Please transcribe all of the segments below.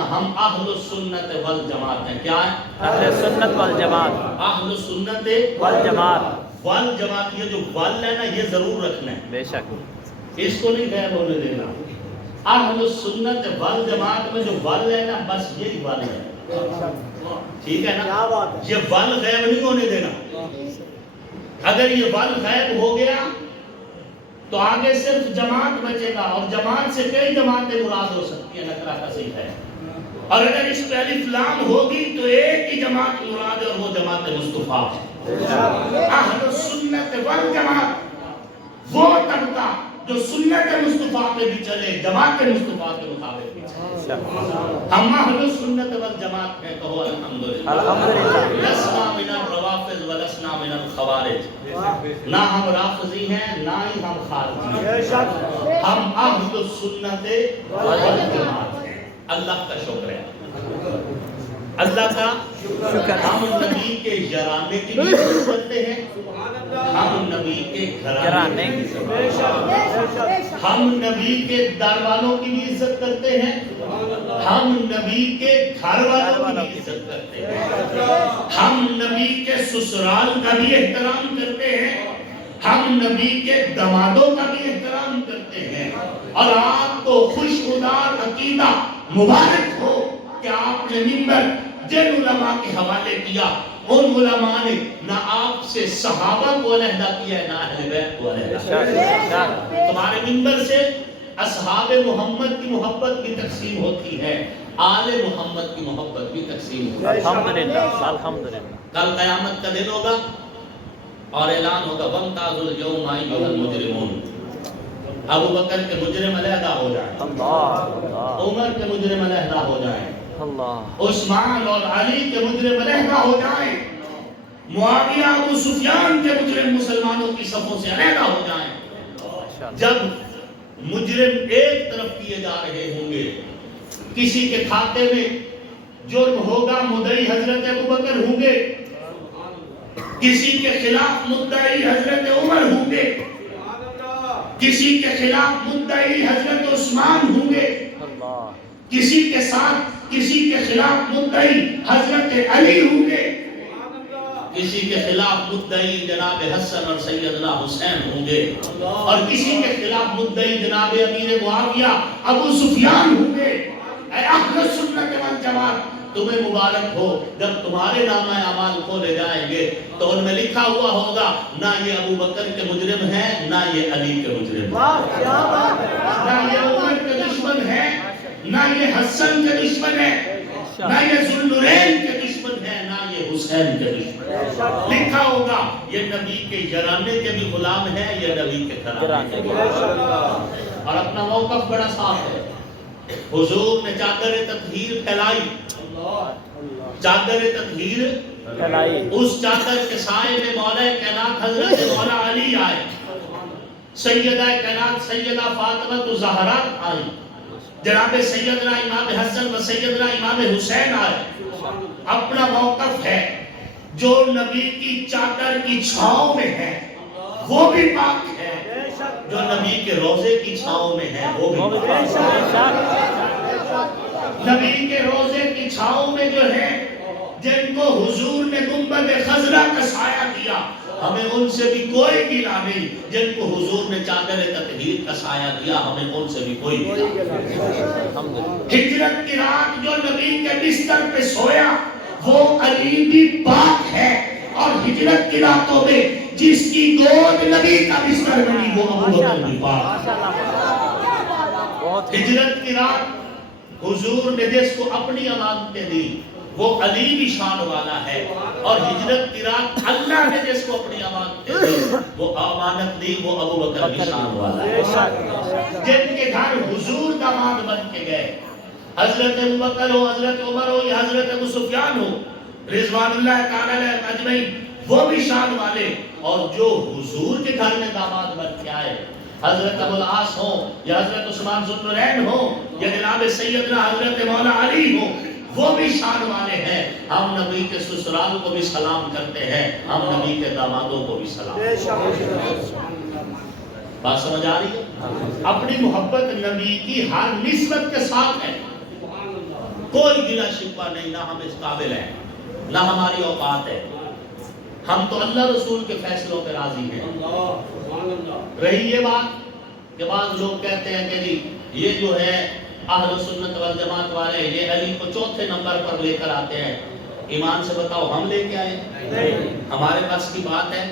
سننا، ہم اہل السنت والجماعت ہیں. کیا ہے؟ اہل سنت والجماعت. اہل السنت والجماعت. والجماعت. یہ جو ول ہے نا یہ ضرور رکھنا ہے، بے شک. اس کو نہیں غائب ہونے دینا. اہل السنت والجماعت میں جو ول ہے نا بس یہی ول ہے. ٹھیک ہے نا؟ یہ ول غائب نہیں ہونے دینا. اگر یہ ول غائب ہو گیا تو آگے صرف جماعت بچے گا، اور جماعت سے کئی جماعتیں مراد ہو سکتی ہیں. نکرہ کا صحیح ہے. اور اگر اس پہ الف لام ہوگی تو ایک ہی جماعت مراد ہے، اور وہ جماعت مصطفیٰ ہے. اہل السنت والجماعت وہ طبقہ جو سنت مصطفیٰ پہ بھی چلے، جماعت مصطفیٰ کے مطابق بھی چلے. ہم اہل السنت والجماعت ہیں. کہو الحمدللہ. الحمدللہ. لسنا من الروافض ولسنا من الخوارج. نہ ہم رافضی ہیں نہ ہی ہم خارجی ہیں، ہم اہل السنت والجماعت ہیں. اللہ کا شکر ہے، اللہ کا شکر. ہم نبی کے یرانے کی بھی عزت کرتے ہیں، ہم نبی کے گھرانے کی بھی عزت کرتے ہیں، ہم نبی کے در والوں کی بھی عزت کرتے ہیں، ہم نبی کے گھر والوں کی بھی عزت کرتے ہیں، ہم نبی کے سسرال کا بھی احترام کرتے ہیں، ہم نبی کے دمادوں کا بھی احترام کرتے ہیں. اور آپ کو خوشگوار عقیدہ مبارک ہو کہ آپ نے ممبر جن علماء کے حوالے کیا، ان علماء نے نہ آپ سے صحابہ کو علیحدہ کیا ہے نہ اہل بیت کو علیحدہ. تمہارے ممبر سے اصحاب محمد کی محبت بھی تقسیم ہوتی ہے، آل محمد کی محبت بھی تقسیم ہوتی ہے. الحمدللہ. الحمدللہ. کل قیامت کا دن ہوگا اور اعلان ہوگا وَامْتَازُوا الْيَوْمَ أَيُّهَا الْمُجْرِمُونَ. ابو بکر کے مجرم علیحدہ ہو جائیں، اللہ. عمر کے مجرم علیحدہ ہو جائیں، اللہ. عثمان اور علی کے مجرم علیحدہ ہو جائیں، معاویہ ابو سفیان کے مجرم مسلمانوں کی صفوں سے علیحدہ ہو جائیں. جب مجرم ایک طرف کیے جا رہے ہوں گے، کسی کے کھاتے میں جرم ہوگا، مدعی حضرت ابو بکر ہوں گے، کسی کے خلاف مدعی حضرت عمر ہوں گے، کسی کے خلاف مدعی حضرت عثمان ہوں گے، کسی کے ساتھ کسی کے خلاف مدعی حضرت علی ہوں گے، کسی کے خلاف مدعی جناب حسن اور سیدنا حسین ہوں گے، اور کسی کے خلاف مدعی جناب امیر معاویہ ابو سفیان ہوں گے. اے اہل سنت والجماعت تمہیں مبارک ہو، جب تمہارے نامہ اعمال کھولے جائیں گے تو ان میں لکھا ہوا ہوگا نہ یہ ابو بکر کے مجرم ہیں نہ یہ علی کے مجرم ہیں، نہ یہ عمر کے دشمن ہیں نہ یہ حسن کے دشمن ہیں، نہ یہ ذوالنورین کے دشمن ہیں نہ یہ حسین کے دشمن ہیں. لکھا ہوگا یہ نبی کے یرانے کے بھی غلام ہیں، یہ نبی کے گھرانے کے. اور اپنا موقف بڑا صاف ہے. حضور نے چادر تطہیر پھیلائی، چادر تطہیر پھیلائی، اس چادر کے سائے میں مولا کائنات حضرت مولا علی آئے، سیدہ کائنات سیدہ فاطمہ الزہرا آئی، جناب سیدنا امام حسن و سیدنا امام حسین آئے. اپنا موقف ہے، جو نبی کی چادر کی چھاؤں میں ہے وہ بھی پاک ہے، جو نبی کے روضے کی چھاؤں میں ہے وہ بھی پاک ہے. نبی کے روضے کی چھاؤں میں جو ہے، جن کو حضور نے گنبد خضرا کا سایہ دیا، ہمیں ان سے بھی کوئی گلہ نہیں. جن کو حضور نے چادر تطہیر کا سایہ دیا، ہمیں ان سے بھی کوئی گلہ نہیں. ہجرت کی رات جو نبی کے بستر پہ سویا وہ علی بھی پاک ہے، اور ہجرت کی راتوں میں جس کی گود نبی کا بستر ملی وہ ابو بکر بھی پاک. ہجرت کی رات حضور نے جس کو اپنی امانتیں دی وہ علی بھی شان والا ہے، اور ہجرت کی رات اللہ نے جس کو اپنی امانتیں دی وہ امانت دی وہ ابو بکر بھی شان والا ہے. جن کے گھر حضور داماد بن کے گئے، حضرت ابو بکر ہو، حضرت عمر ہو یا حضرت ابو سفیان ہو رضوان اللہ تعالی علیہ اجمعین، وہ بھی شان والے. اور جو حضور کے گھر میں داماد بن کے آئے، حضرت ابو العاص ہو یا حضرت عثمان ذوالنورین ہو یا جناب سیدنا حضرت مولا علی ہو، وہ بھی شان والے ہیں. ہم نبی کے سسرال کو بھی سلام کرتے ہیں، ہم نبی کے دامادوں کو بھی سلام کرتے ہیں. بات سمجھ آ رہی ہے؟ اپنی محبت نبی کی ہر نسبت کے ساتھ ہے. کوئی گلا شکوہ نہیں، نہ ہم اس قابل ہیں، نہ ہماری اوقات ہے، ہم تو اللہ رسول کے فیصلوں پہ راضی ہیں۔ رہی یہ بات کہ بعض لوگ کہتے ہیں کہ جی یہ جو ہے اہل سنت والجماعت والے یہ علی کو چوتھے نمبر پر لے کر آتے ہیں، ایمان سے بتاؤ ہم لے کے آئے؟ ہمارے پاس کی بات ہے؟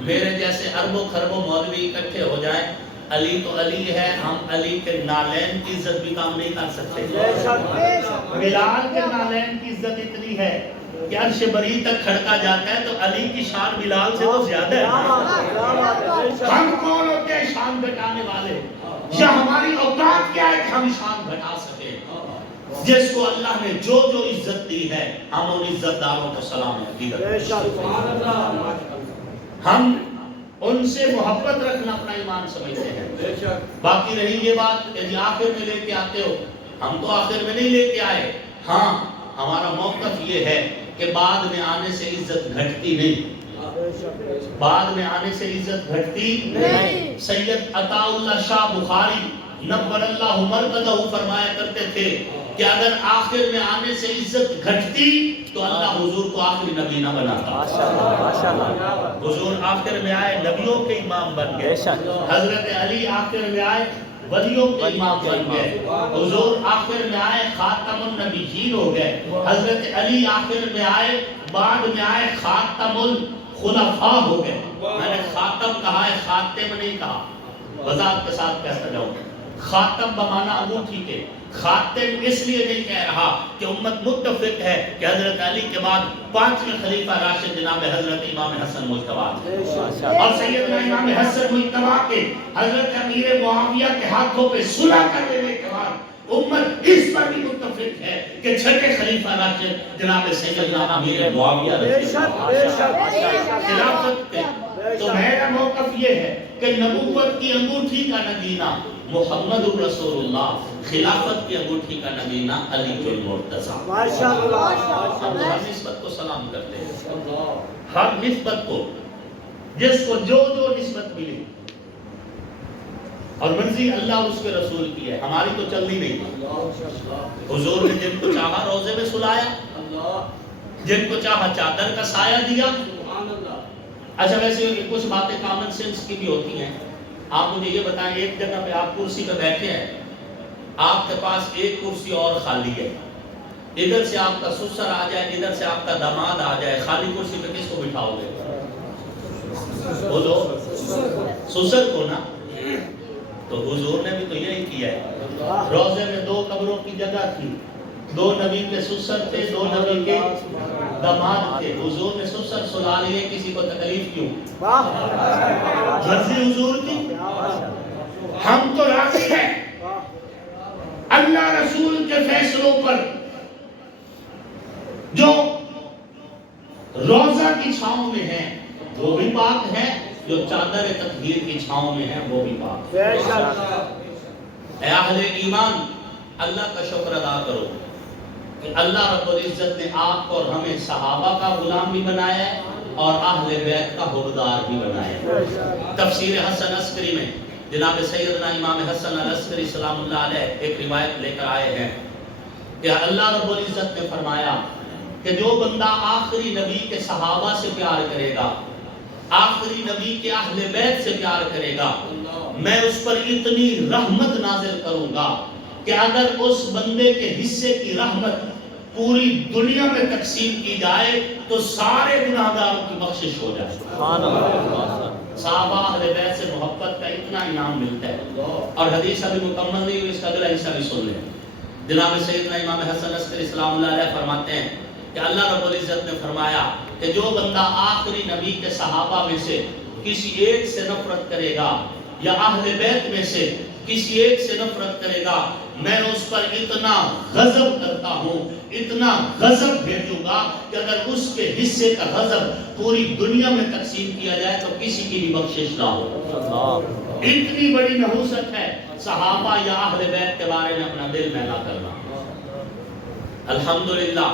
میرے جیسے اربوں خربوں مولوی اکٹھے ہو جائیں، علی تو علی ہے، ہم علی کے نالین کی عزت بھی کام نہیں کر سکتے۔ بلال کے نالین کی عزت اتنی ہے کہ عرش بری تک کھڑکا جاتا ہے، تو علی کی شان بلال سے تو زیادہ ہے۔ ہم کون ہوتے ہیں شان گھٹانے والے؟ یا ہماری اوقات کیا ہے کہ ہم شان گھٹا سکیں؟ جس کو اللہ نے جو جو عزت دی ہے، ہم ان عزت داروں کو سلام عقیدت، ہم ان سے محبت رکھنا اپنا ایمان سمجھتے ہیں۔ باقی رہی یہ بات کہ جی آخر میں لے کے آتے ہو، ہم تو آخر میں نہیں لے کے آئے، ہاں ہمارا موقف یہ ہے کہ بعد میں آنے سے عزت گھٹتی نہیں، بعد میں آنے سے عزت گھٹتی نہیں۔ سید عطا اللہ شاہ بخاری نور اللہ مرقدہ فرمایا کرتے تھے کہ اگر آخر میں آنے سے عزت گھٹتی تو اللہ حضور کو آخری نبی نہ بناتا۔ حضور آخر میں آئے نبیوں کے امام بن گئے، حضرت علی آخر میں آئے ولیوں کے امام بن گئے، حضور آخر میں آئے خاتم النبیین ہو گئے، حضرت علی آخر میں آئے بعد میں آئے خاتم الخلفاء ہو گئے۔ میں نے خاتم کہا ہے، خاتم نہیں کہا، وضاحت کے ساتھ کہتا جاؤں، خاتم بمعنی انگوٹھی کے، خاتم اس لیے نہیں کہہ رہا کہ امت متفق ہے کہ حضرت علی کے بعد پانچویں خلیفہ راشد جناب حضرت امام حسن مجتبی، اور سیدنا امام حسن مجتبی کے حضرت امیر معاویہ کے ہاتھوں پہ صلح کر دینے کے بعد امت اس پر بھی متفق ہے کہ چھٹے خلیفہ راشد جناب سیدنا امیر معاویہ رضی اللہ خلافت کے۔ تو میرا موقف یہ ہے کہ نبوت کی انگوٹھی کا نگینہ محمد رسول اللہ، خلافت کی انگوٹھی کا نگینہ علی المرتضیٰ۔ ہم ہر نسبت کو سلام کرتے ہیں، ہر نسبت کو، جس کو جو جو نسبت ملی، اور مرضی اللہ اور اس کے رسول کی ہے، ہماری تو چلنی نہیں۔ حضور نے جن کو چاہا روزے میں سلایا، جن کو چاہا چادر کا سایہ دیا۔ اچھا ویسے کچھ باتیں کامن سینس کی بھی ہوتی ہیں، آپ مجھے یہ بتائیں، ایک جگہ پہ آپ کرسی پہ بیٹھے ہیں، آپ کے پاس ایک کرسی اور خالی ہے، ادھر سے آپ کا سسر آ جائے، ادھر سے آپ کا داماد آ جائے، خالی کرسی پہ کس کو بٹھاؤ گے؟ بولو، سسر کو نا۔ تو حضور نے بھی تو یہی کیا ہے، روزے میں دو قبروں کی جگہ تھی، دو نبی کے سسر تھے، دو نبی کے داماد تھے، حضور نے سسر سلا لیے، کسی کو تکلیف کیوں؟ مرضی حضور کی، ہم تو راضی ہیں اللہ رسول کے فیصلوں پر۔ جو روزہ کی چھاؤں میں ہیں وہ بھی پاک ہیں، جو چادر تطہیر کی چھاؤں میں ہیں وہ بھی پاک ہیں۔ اے اہل ایمان، اللہ کا شکر ادا کرو کہ اللہ رب العزت نے آپ کو اور ہمیں صحابہ کا غلام بھی بنایا ہے اور اہل بیت کا حوردار بھی بنایا ہے۔ تفسیر حسن عسکری میں جناب سیدنا امام حسن العسکری سلام اللہ علیہ ایک روایت لے کر آئے ہیں کہ اللہ رب العزت نے فرمایا کہ جو بندہ آخری نبی کے صحابہ سے پیار کرے گا، آخری نبی کے اہل بیت سے پیار کرے گا، میں اس پر اتنی رحمت نازل کروں گا کہ اگر اس بندے کے حصے کی رحمت پوری دنیا میں تقسیم کی جائے تو سارے گناہگاروں کی بخشش ہو جائے۔ صحابہ اہل بیت سے محبت کا اتنا انعام ملتا ہے۔ اور حدیث ابھی مکمل نہیں ہوئی، اس کا اگلا حصہ بھی سن لیں۔ جناب سیدنا امام حسن عسکری سلام اللہ علیہ فرماتے ہیں کہ اللہ رب العزت نے فرمایا کہ جو بندہ آخری نبی کے صحابہ میں سے کسی ایک سے نفرت کرے گا یا اہل بیت میں سے کسی ایک سے نفرت کرے گا، میں اس پر اتنا غضب کرتا ہوں، اتنا غضب بھیجوں گا کہ اگر اس کے حصے کا غضب پوری دنیا میں تقسیم کیا جائے تو کسی کی بھی بخشش نہ ہو۔ اتنی بڑی نحوست ہے صحابہ یا اہل بیت کے بارے میں اپنا دل میلا کرنا۔ الحمدللہ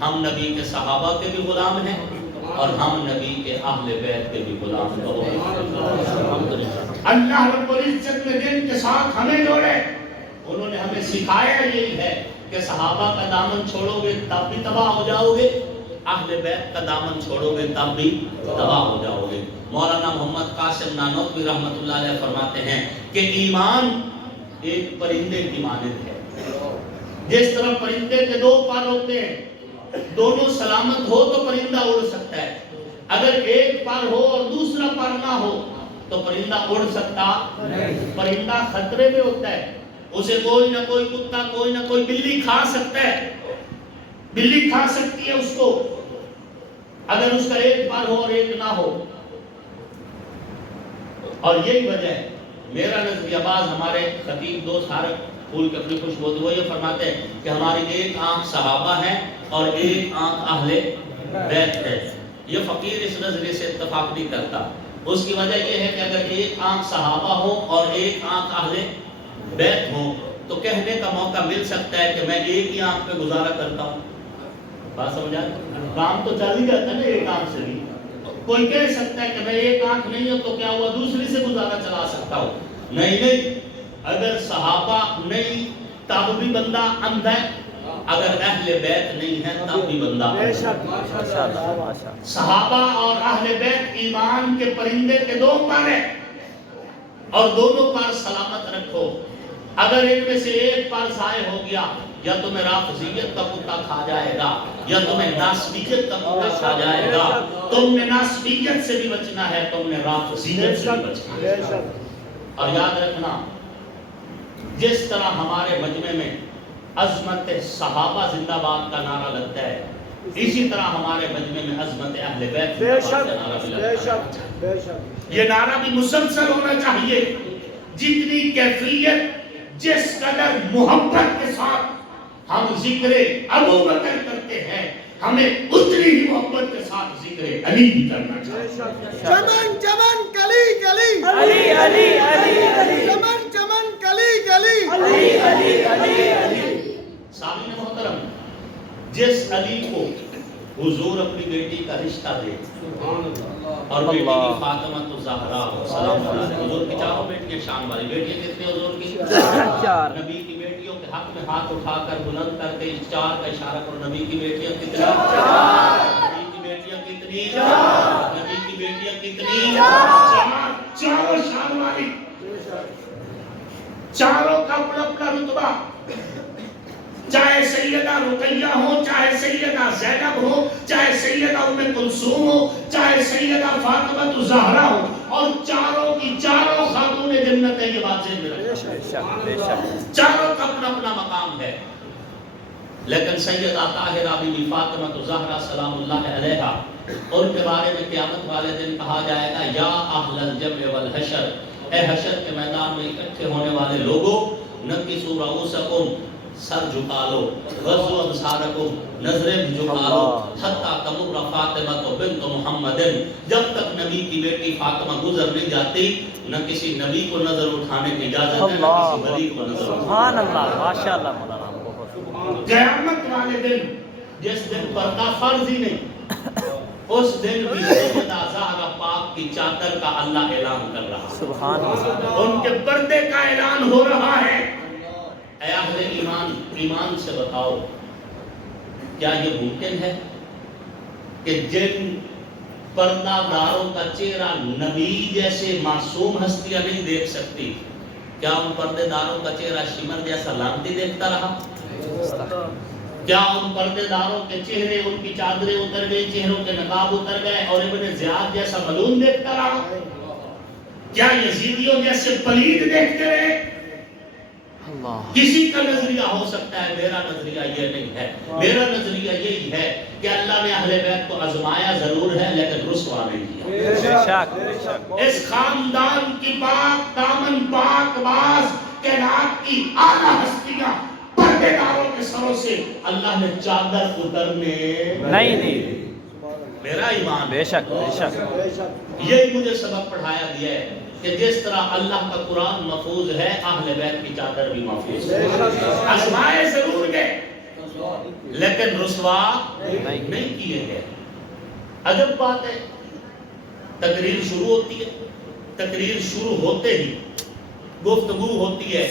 ہم نبی کے صحابہ کے بھی غلام ہیں اور ہم نبی کے اہل بیت کے بھی غلام ہیں۔ اللہ رب العزت نے جن کے ساتھ ہمیں جوڑے، انہوں نے ہمیں سکھایا یہی ہے کہ صحابہ کا دامن چھوڑو گے تب بھی تباہ ہو جاؤ گے، اہل بیت کا دامن چھوڑو گے تب بھی تباہ ہو جاؤ گے۔ مولانا محمد قاسم نانوتوی رحمۃ اللہ علیہ فرماتے ہیں کہ ایمان ایک پرندے کی مانند ہے۔ جس طرح پرندے کے دو پر ہوتے ہیں، دونوں سلامت ہو تو پرندہ اڑ سکتا ہے، اگر ایک پر ہو اور دوسرا پر نہ ہو تو پرندہ اڑ سکتا نہیں۔ پرندہ خطرے میں ہوتا ہے، اسے کوئی نہ کوئی کتا، کوئی نہ کوئی بلی کھا سکتا ہے، بلی کھا سکتی ہے اس کو اگر اس کا ایک پر ہو اور ایک نہ ہو۔ اور یہی وجہ ہے، میرا نظریہ باز ہمارے خطیب دوست حارث پھول کے اپنی خوشبو وہ یہ فرماتے ہیں کہ ہماری ایک آنکھ صحابہ ہے اور ایک آنکھ اہل بیت ہے۔ یہ فقیر اس نظریے سے اتفاق نہیں کرتا، اس کی وجہ یہ ہے کہ اگر ایک آنکھ صحابہ ہو اور ایک آنکھ اہل بیت ہو تو کہنے کا موقع مل سکتا ہے کہ میں ایک ہی آنکھ پہ گزارا کرتا ہوں۔ بات سمجھا؟ کام تو چل ہی جاتا ہے نا ایک آنکھ سے بھی۔ کوئی کہہ سکتا ہے کہ میں ایک آنکھ نہیں ہوں تو کیا ہوا دوسری سے گزارا چلا سکتا ہوں۔ نہیں، اگر صحابہ نہیں تب بھی بندہ اندھا ہے، اگر اہل بیت نہیں ہے تب بھی بندہ اندھا ہے۔ صحابہ اور اہل بیت ایمان کے پرندے کے دو پر ہیں اور دونوں پر سلامت رکھو۔ اگر ان میں سے ایک پر ضائع ہو گیا، یا تمہیں رافضیت کا کتا کھا جائے گا یا تمہیں ناسبیت کا کتا کھا جائے گا۔ تم نے ناسبیت سے بھی بچنا ہے، تم نے رافضیت سے بھی بچنا ہے۔ اور یاد رکھنا، جس طرح ہمارے مجمع میں عظمت صحابہ زندہ باد کا نعرہ لگتا ہے، اسی طرح ہمارے مجمع میں عظمت اہل بیت زندہ باد کا نعرہ بھی لگتا ہے۔ یہ نعرہ بھی مسلسل ہونا چاہیے۔ جتنی کیفیت، جس قدر محبت کے ساتھ ہم ذکر ابو بکر کرتے ہیں، ہمیں اتنی ہی محبت کے ساتھ ذکر علی بھی کرنا چاہیے۔ چمن چمن کلی کلی علی علی علی علی چمن چمن کلی کلی علی علی علی علی۔ سامعین محترم، جس علی کو حضور اپنی بیٹی کا رشتہ دے اور بیٹی کی فاطمہ الزہرا سلام علیہ، حضور کی چاروں بیٹیاں شان والی بیٹیاں کتنی حضور کی؟ چار۔ نبی کی بیٹیوں کے حق میں ہاتھ اٹھا کر بلند کر کے چار کا اشارہ کرو۔ نبی کی بیٹیاں کتنی؟ نبی کی بیٹیاں کتنی؟ نبی کی بیٹیاں کتنی؟ چاروں شان والی، چاروں کا اپنا اپنا رتبہ، چاہے سیدہ رقیہ ہو، چاہے سیدہ زینب ہو، چاہے سیدہ ام کلثوم ہو، چاہے سیدہ فاطمہ الزہرا ہو، اور چاروں کی چاروں خاتون جنت ہے۔ یہ بات ذہن میں رکھنا، چاروں کا اپنا اپنا مقام ہے۔ لیکن سیدہ طاہرہ بی بی فاطمہ الزہرا سلام اللہ علیہا، ان کے بارے میں قیامت والے دن کہا جائے گا یا اہل الجمع والحشر، اے حشر کے میدان میں اکٹھے ہونے والے لوگوں، نکسوا رؤوسکم، سر جھکا لو، غضوا ابصارکم، نظریں بھی جھکا لو، حتی تمر فاطمہ بنت محمد، جب تک نبی کی بیٹی فاطمہ گزر نہیں جاتی، نہ کسی نبی کو نظر اٹھانے کی اجازت ہے، نہ کسی ولی کو نظر اٹھانے کی۔ سبحان اللہ، ماشاءاللہ مولانا، بہت قیامت والے دن، جس دن پردہ فرض ہی نہیں، اس دن بھی سیدہ زہرا پاک کی چادر کا اللہ اعلان کر رہا ہے، سبحان اللہ۔ ان کے پردے کا اعلان ہو رہا ہے۔ اے اہل ایمان، ایمان سے بتاؤ، کیا یہ ممکن ہے کہ جن پردہ داروں کا چہرہ نبی جیسے معصوم ہستیاں نہیں دیکھ سکتی، کیا ان پردے داروں کا چہرہ شمر جیسا لانتی دیکھتا رہا؟ کیا ان پردے داروں کے چہرے، ان کی چادریں اتر گئی، چہروں کے نقاب اتر گئے اور ابن زیاد جیسا ملعون دیکھتا رہا؟ کیا یزیدیوں جیسے پلید دیکھتے رہے؟ کسی کا نظریہ ہو سکتا ہے، میرا نظریہ یہ نہیں ہے۔ میرا نظریہ یہی ہے کہ اللہ نے اہل بیت کو آزمایا ضرور ہے لیکن رسوا نہیں کیا۔ بے شک بے شک۔ اس خاندان کی پاک دامن، پاک باز کائنات کی اعلیٰ ہستیاں، پردے داروں کے سروں سے اللہ نے چادر اترنے نہیں دی۔ میرا ایمان بے شک بے شک۔ یہی مجھے سبق پڑھایا گیا ہے کہ جس طرح اللہ کا قرآن محفوظ ہے، اہل بیت کی چادر بھی محفوظ ہے۔ آزمائے ضرور گئے لیکن رسوا نہیں کیے گئے۔ عجب بات ہے، تقریر شروع ہوتی ہے، تقریر شروع ہوتے ہی گفتگو ہوتی ہے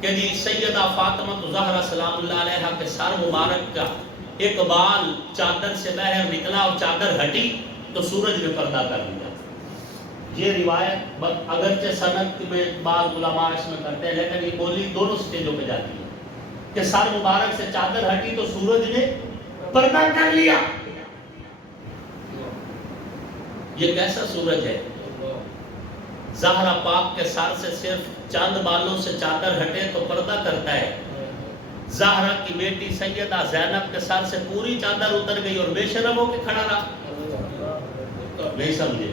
کہ جی سیدہ فاطمہ زہرا سلام اللہ علیہا کے سر مبارک کا ایک بال چادر سے باہر نکلا اور چادر ہٹی تو سورج نے پردہ کر دیا. یہ روایت اگرچہ سند میں بعض علماء اس میں کرتے ہیں لیکن یہ بولی دونوں سٹیجوں پہ جاتی ہے کہ سر مبارک سے چادر ہٹی تو سورج نے پردہ کر لیا. یہ کیسا سورج ہے؟ زہرا پاک کے سر سے صرف چند بالوں سے چادر ہٹے تو پردہ کرتا ہے. زہرا کی بیٹی سیدہ زینب کے سر سے پوری چادر اتر گئی اور بے شرم ہو کے کھڑا رہا. نہیں سمجھے؟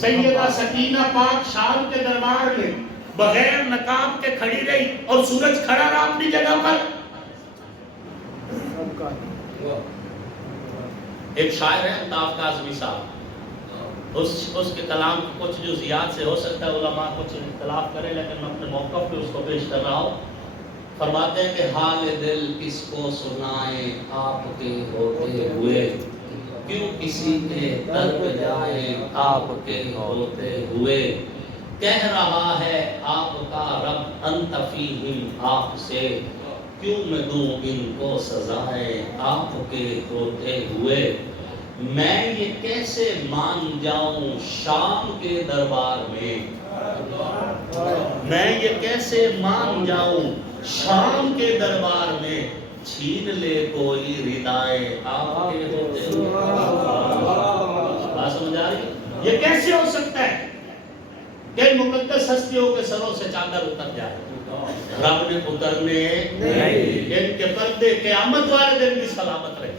سیدہ سکینہ پاک شام کے دربار میں بغیر نقاب کے کھڑی رہی اور سورج کھڑا رہا اپنی جگہ پر. ایک شاعر ہے الطاف کاظمی صاحب، اس کے کلام کی کچھ جزئیات سے ہو سکتا ہے علماء کچھ اختلاف کرے لیکن میں اپنے موقع پہ اس کو پیش کر رہا ہوں. فرماتے ہیں کہ حال دل کس کو سنائیں آپ کے ہوتے ہوئے، کیوں کسی کے در پہ جائیں آپ کے ہوتے ہوئے. کہہ رہا ہے آپ کا رب انت فیہم آپ سے، کیوں میں دوں ان کو سزائیں آپ کے ہوتے ہوئے. میں یہ کیسے مان جاؤں شام کے دربار میں، میں یہ کیسے مان جاؤں شام کے دربار میں، چھین لے کوئی ردائیں آپ کے ہوتے ہوئے. بات سمجھ آ رہی؟ یہ کیسے ہو سکتا ہے کہ مقدس ہستیوں کے سروں سے چادر اتر جائے؟ رب نے اترنے نہیں. ان کے پردے قیامت والے دن بھی سلامت رہے.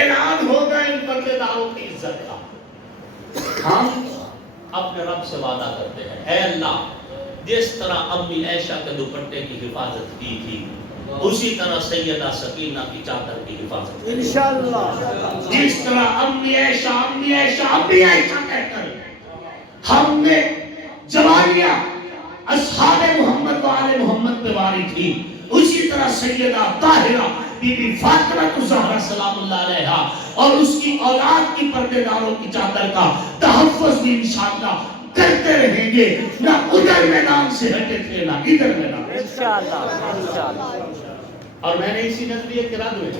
اعلان ہوگا ان پردے داروں کی عزت کا. ہم اپنے رب سے وعدہ کرتے ہیں اے اللہ جس طرح امی عائشہ کے دوپٹے کی حفاظت کی تھی اسی طرح سیدہ سکینہ کی چادر کی حفاظت کی انشاءاللہ. جس طرح امی عائشہ امی عائشہ امی عائشہ کہہ کر ہم نے جوانیاں اصحاب محمد و آل محمد پہ واری تھی اسی طرح سیدہ طاہرہ بی بی فاطمہ زہرا سلام اللہ علیہا اور اس کی اولاد کی پردے داروں کی چادر کا تحفظ بھی انشاءاللہ کرتے رہیں گے. نہ ادھر میدان سے ہٹے تھے نہ ادھر میدان سے. انشاءاللہ انشاءاللہ. اور میں نے اسی نظریے کے رد میں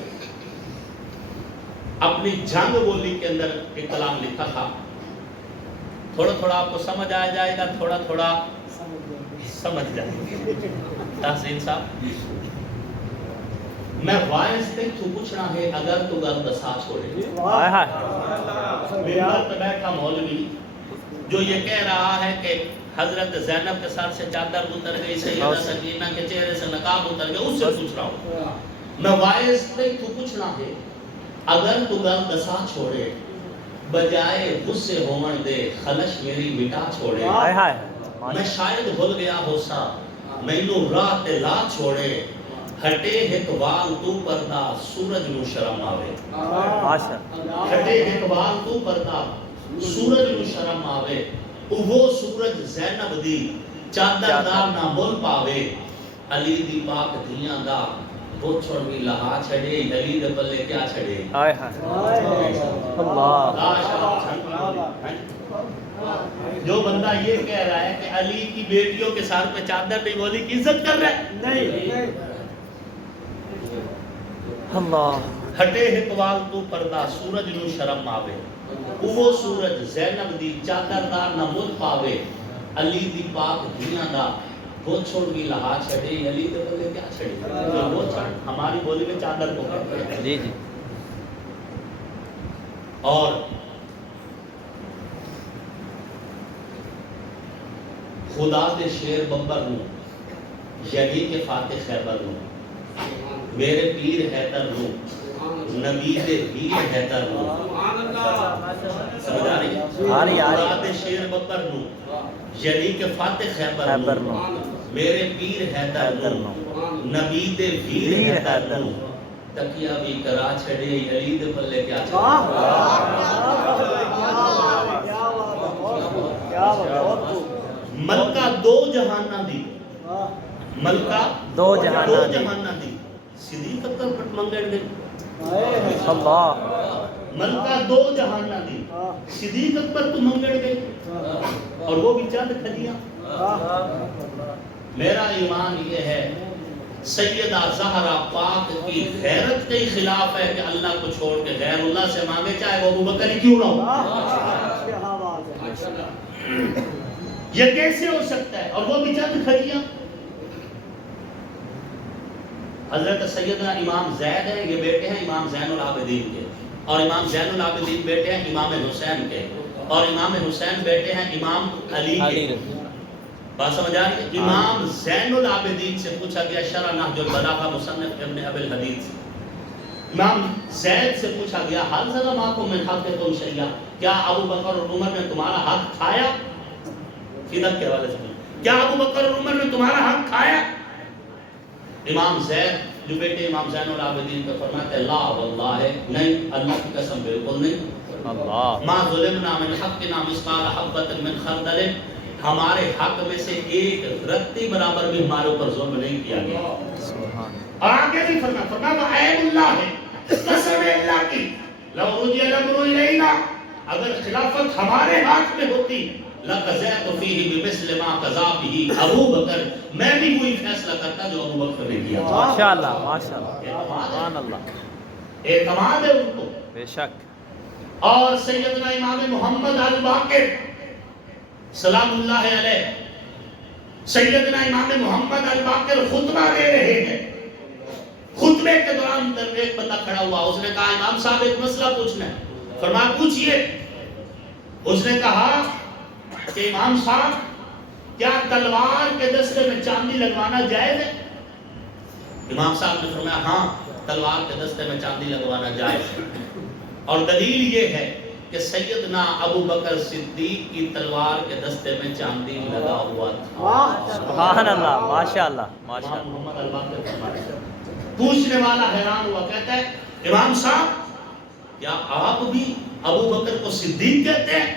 اپنی جنگ بولی کے اندر ایک کلام لکھا تھا. تھوڑا تھوڑا آپ کو سمجھ آ جائے گا تھوڑا تھوڑا سمجھ جائے گا. تحسین صاحب میں وائس تک تو پوچھنا ہے اگر تو گل دسا چھوڑے. ہائے ہائے. ممبر پہ بیٹھا مولوی جو یہ کہہ رہا ہے کہ حضرت زینب کے سر سے چادر اتر گئی سیدہ سکینہ کے چہرے سے نقاب اتر گیا اس سے پوچھ رہا ہوں. میں وائس تک تو پوچھنا ہے اگر تو گل دسا چھوڑے بجائے غصے ہومن دے خلش میری مٹا چھوڑے. ہائے ہائے. میں شاید بھول گیا ہو سا مینوں راہ تے لا چھوڑے ہٹے ایک وال تو پردہ سورج نو شرم آوے. ماشاء ہٹے ایک وال تو پردہ سورج نو شرم آوے. وہ سورج زینب دی چادر دار نہ مول پاوے. علی دی پاک دھیاں دا بوچھڑ بھی لہا چھڑے علی دے پلے کیا چھڑے. ہائے ہائے. اللہ. جو بندہ یہ کہہ رہا ہے کہ علی کی بیٹیوں کے سر پہ چادر نہیں بولی کی عزت کر رہا ہے نہیں. اللہ. ہٹے اقوال تو پردہ سورج نو شرم آوے. وہ سورج زینب دی چادر دار نہ مل پاوے. علی دی پاک دنیا دا وہ چھوڑ بھی لہا چھڑے علی دے بولے کیا چھڑے. وہ چھڑ ہماری بولی میں چادر کو کہتے ہیں. جی جی. اور خدا دے شیر ببر نو یعنی کہ فاتح خیبر نو میرے پیر حیدر نو نبی دے پیر حیدر نو. سمجھ آ رہی ہے؟ خدا دے شیر ببر نو یعنی کہ فاتح خیبر نو میرے پیر حیدر نو نبی دے پیر حیدر نو تکیہ بھی کرا چھڑے علی دے پلے کیا چھڑے. ملکہ دو جہانہ دی ملکہ دو جہانہ دی صدیق اکبر پٹ منگڑ گئی. اللہ. ملکہ دو جہانہ دی صدیق اکبر تو منگڑ گئی اور وہ بھی چند کھلیاں. میرا ایمان یہ ہے سیدہ زہرا پاک کی غیرت کے خلاف ہے کہ اللہ کو چھوڑ کے غیر اللہ سے مانگے، چاہے وہ ابوبکر ہی کیوں نہ ہو۔ یہ کیسے ہو سکتا ہے؟ اور وہ بھی چند کھڑیاں۔ حضرت سیدنا امام زید ہیں، یہ بیٹے ہیں امام زین العابدین کے، اور امام زین العابدین بیٹے ہیں امام حسین کے، اور امام حسین بیٹے ہیں امام علی کے۔ بات سمجھ آ رہی ہے؟ امام زین العابدین سے پوچھا گیا شرح نہج البلاغہ مصنف ابن ابی الحدیث سے، امام زید سے پوچھا گیا حل ظلماکم من حقکم شیئا، کیا ابو بکر اور عمر نے تمہارا حق کھایا؟ فدق کے حوالے سے کیا ابو بکر اور عمر نے تمہارا حق کھایا؟ امام زید جو بیٹے امام زین العابدین کو فرماتے لا واللہ نہیں، اللہ کی قسم بالکل نہیں، اللہ ما ظلمنا من حقنا مثقال حبۃ من خردل، ہمارے حق میں سے ایک رتی برابر بھی ہمارے اوپر ظلم نہیں کیا گیا۔ سبحان اور آگے بھی فرمایا وہ عیب اللہ ہے، قسم ہے اللہ کی، لو رجع الامر الینا، اگر خلافت ہمارے ہاتھ میں ہوتی لقضیت فیہ بمثل ما قضا بہ ابو بکر، میں بھی وہی فیصلہ کرتا جو ابو بکر نے کیا۔ ماشاءاللہ ماشاءاللہ سبحان اللہ، اعتماد ہے ان کو۔ بے شک اور سیدنا امام محمد الباقر سلام اللہ علیہ، سیدنا امام محمد الباقر خطبہ دے رہے ہیں، خطبے کے دوران ایک بندہ کھڑا ہوا، اس نے کہا امام صاحب ایک مسئلہ پوچھنا ہے، فرمایا پوچھئے۔ اس نے کہا کہ امام صاحب کیا تلوار کے دستے میں چاندی لگوانا جائز ہے؟ امام صاحب نے فرمایا ہاں تلوار کے دستے میں چاندی لگوانا جائز ہے، اور دلیل یہ ہے کہ سیدنا ابو بکر صدیق کی تلوار کے دستے میں چاندی لگا ہوا تھا۔ سبحان اللہ ماشاءاللہ امام ماشاءاللہ، محمد الباقر فرماتے ہیں۔ پوچھنے والا حیران ہوا، کہتا ہے امام صاحب کیا آپ بھی ابو بکر کو صدیق کہتے ہیں؟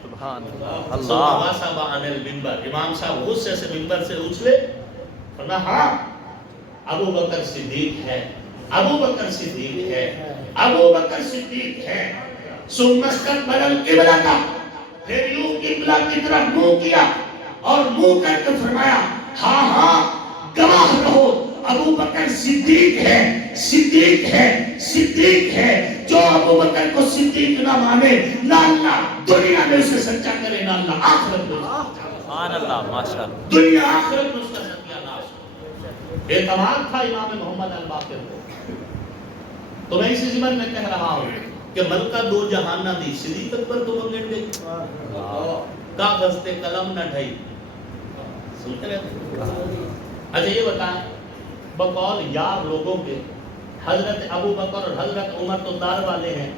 سبحان ثم اللہ، وثب عن المنبر، امام صاحب غصے سے منبر سے اچھلے، فرمایا ہاں ابو بکر صدیق ہے، ابو بکر صدیق ہے، ابو بکر صدیق ہے۔ ثم استقبل القبلہ، پھر یوں قبلہ کی طرف منہ کیا اور منہ کر کے فرمایا ہاں ہاں گواہ رہو ابو بکر صدیق ہے، صدیق ہے، صدیق ہے۔ جو ابو بکر کو صدیق نہ مانے نہ اللہ دنیا میں اسے سچا کرے نہ اللہ آخرت میں، سبحان اللہ ماشاءاللہ، دنیا آخرت میں اس کا ستیہ ناش۔ اعتماد تھا امام محمد الباقر کو۔ تو میں اسی ضمن میں کہہ رہا ہوں کہ ملکہ دو جہان نہ دی، صدیق اکبر تو بنگڑ گئی، کاغذ تے قلم نہ ڈھائی۔ سنتے رہتے؟ اچھا یہ بتائیں بقول یار لوگوں کے حضرت ابو بکر اور حضرت عمر تو دار والے ہیں،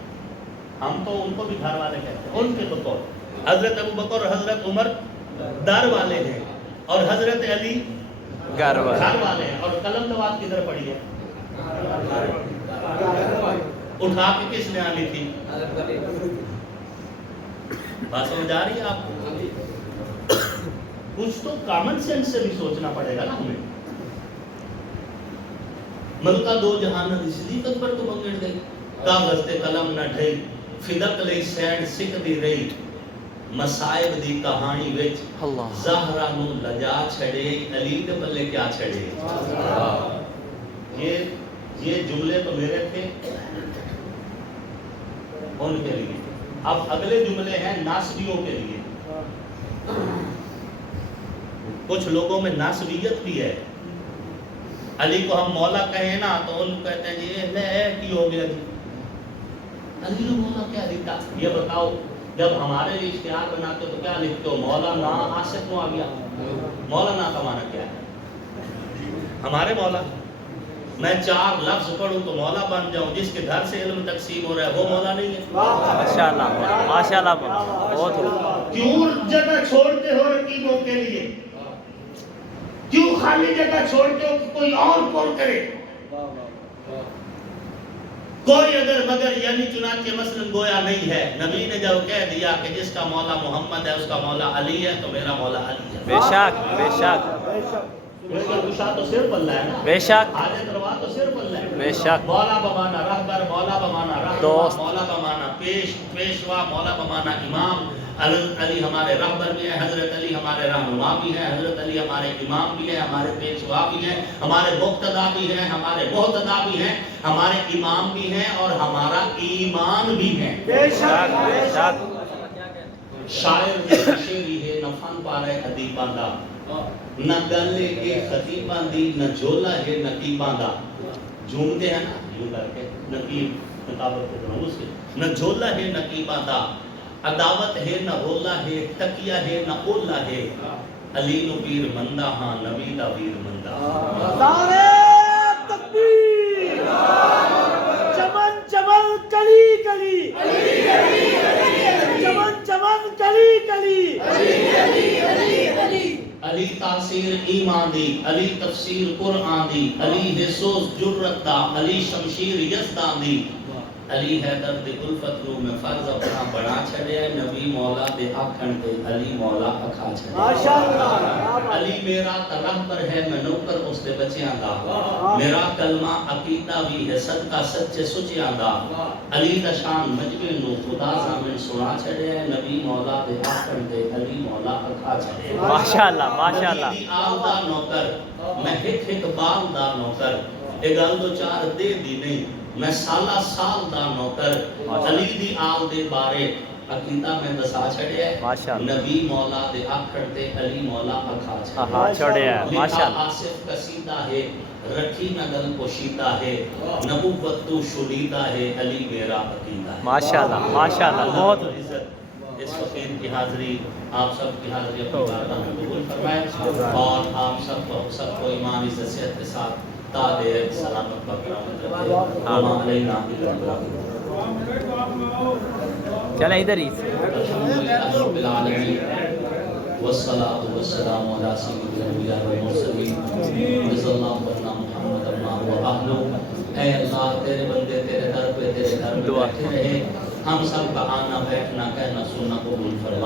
ہم تو ان کو بھی گھر والے کہتے ہیں، ان کے بقول حضرت ابو بکر اور حضرت عمر دار والے ہیں اور حضرت علی گھر گھر والے ہیں، اور قلم نواز کدھر پڑی ہے؟ اٹھا کے کس نے آنی تھی؟ بات سمجھ آ رہی ہے آپ کو؟ کچھ تو کامن سینس سے بھی سوچنا پڑے گا نا ہمیں۔ ملکہ دو جہان نہ دی، صدیق اکبر تو بنگڑ گئی، کاغذ تے قلم نہ ڈھئی، فدق لئی سین سکھ دی رہی، مصائب دی کہانی وچ اللہ زہرا نو لجا چھڑے، علی دے پلے کیا چھڑے۔ یہ جملے تو میرے تھے ان کے لیے، اب اگلے جملے ہیں ناسبیوں کے لیے۔ کچھ لوگوں میں ناسبیت بھی ہے، علی کو ہم مولا کہیں نا تو ان کو کہتے ہیں جی یہ لے کی ہو گیا جی، علی کو مولا کیا لکھتا؟ یہ بتاؤ جب ہمارے لیے اشتہار بناتے ہو تو کیا لکھتے ہو؟ مولانا آصف کو آ گیا، مولانا کا معنی کیا ہے؟ ہمارے مولا، میں چار لفظ پڑھوں تو مولا بن جاؤں، جس کے گھر سے علم تقسیم ہو رہا ہے وہ مولا نہیں ہے؟ ماشاءاللہ ماشاءاللہ، بہت کیوں جگہ چھوڑتے ہو رقیبوں کے لیے؟ کیوں خالی جگہ چھوڑتے ہو کہ کوئی اور پر کرے؟ کوئی اگر مگر یعنی چنانچہ مثلا گویا نہیں ہے، نبی نے جب کہہ دیا کہ جس کا مولا محمد ہے اس کا مولا علی ہے تو میرا مولا علی ہے۔ بے شک بے شک کشا تو سر پلہ ہے نا، بے شک حاجت روا تو سر پلہ ہے۔ بے شک، مولا بمانا رہبر، مولا بمانا رہنما، دوست، مولا بمانا پیشوا، مولا بمانا امام، حضرت علی ہمارے رہبر بھی ہیں، حضرت علی ہمارے رہنما بھی ہیں، حضرت علی ہمارے امام بھی ہیں، ہمارے پیشوا بھی ہیں، ہمارے مقتدا بھی ہیں، ہمارے محتدا بھی ہیں، ہمارے امام بھی ہیں اور ہمارا ایمان بھی ہیں۔ بے شک شاعر دے شعری ہے نہ فن پارے ادیباں دا، نہ گلے کے خطیباں دی، نہ جھولا ہے نقیباں دا۔ جھومتے ہیں نا یوں کر کے نقیب نقابت کو بناؤ اس کے، نہ جھولا ہے نقیباں دا، عداوت ہے نہ رولا ہے، تکیہ ہے نہ اولا ہے، علی نو پیر مندہ ہاں نبی دا ویر مندہ۔ نعرہ تکبیر، چمن چمن کلی کلی، چمن چمن کلی کلی، علی تاثیر ایمان دی، علی تفسیر قرآن دی، علی ہے سوز جرت دا، علی شمشیر یزدان دی، علی حیدر دے الفت رو میں فرض اپنا بڑا چھڑے، نبی مولا دے آکھن دے علی مولا اکھا چھڑے۔ ماشاءاللہ، علی میرا رہبر ہے میں نوکر اس دے بچیاں دا، میرا کلمہ عقیدہ بھی ہے صدقہ سچے سچیاں دا، علی دا شان مجمع نو خدا زامن سنا چھڑے، نبی مولا دے آکھن دے علی مولا اکھا چھڑے۔ ماشاءاللہ ماشاءاللہ نبی دی آل دا نوکر، میں ہک ہک بال دا نوکر، اے گل دو چار دے دی نہیں، میں سالہ سال دا نوکر، علی دی آل دے بارے عقیدہ میں دسا چھڑے، نبی مولا دے آکھڑ دے علی مولا اکھا چھڑے، لکھا ماشاءاللہ آصف قصیدہ ہے، رکھی نگل پوشیدہ ہے، نبوت تو شلیدہ ہے، علی میرا عقیدہ ہے۔ ماشاءاللہ ماشاءاللہ، بہت اس فقیر کی حاضری، آپ سب کی حاضری اپنی بارگاہ میں قبول فرمائے اور آپ سب کو ایمان عزت صحت کے ساتھ تا دیر سلامت برقرار رکھے۔ وما علینا الا البلاغ۔ چلیں ادھر ہی الحمدللہ رب العالمین والصلاة والسلام علی سید الانبیاء والمرسلین رضی اللہ عنہ محمد اللہ و اہلہ۔ اے اللہ تیرے بندے تیرے در پہ تیرے گھر میں بیٹھے رہے، ہم سب کا آنا بیٹھنا کہنا سننا قبول فرما۔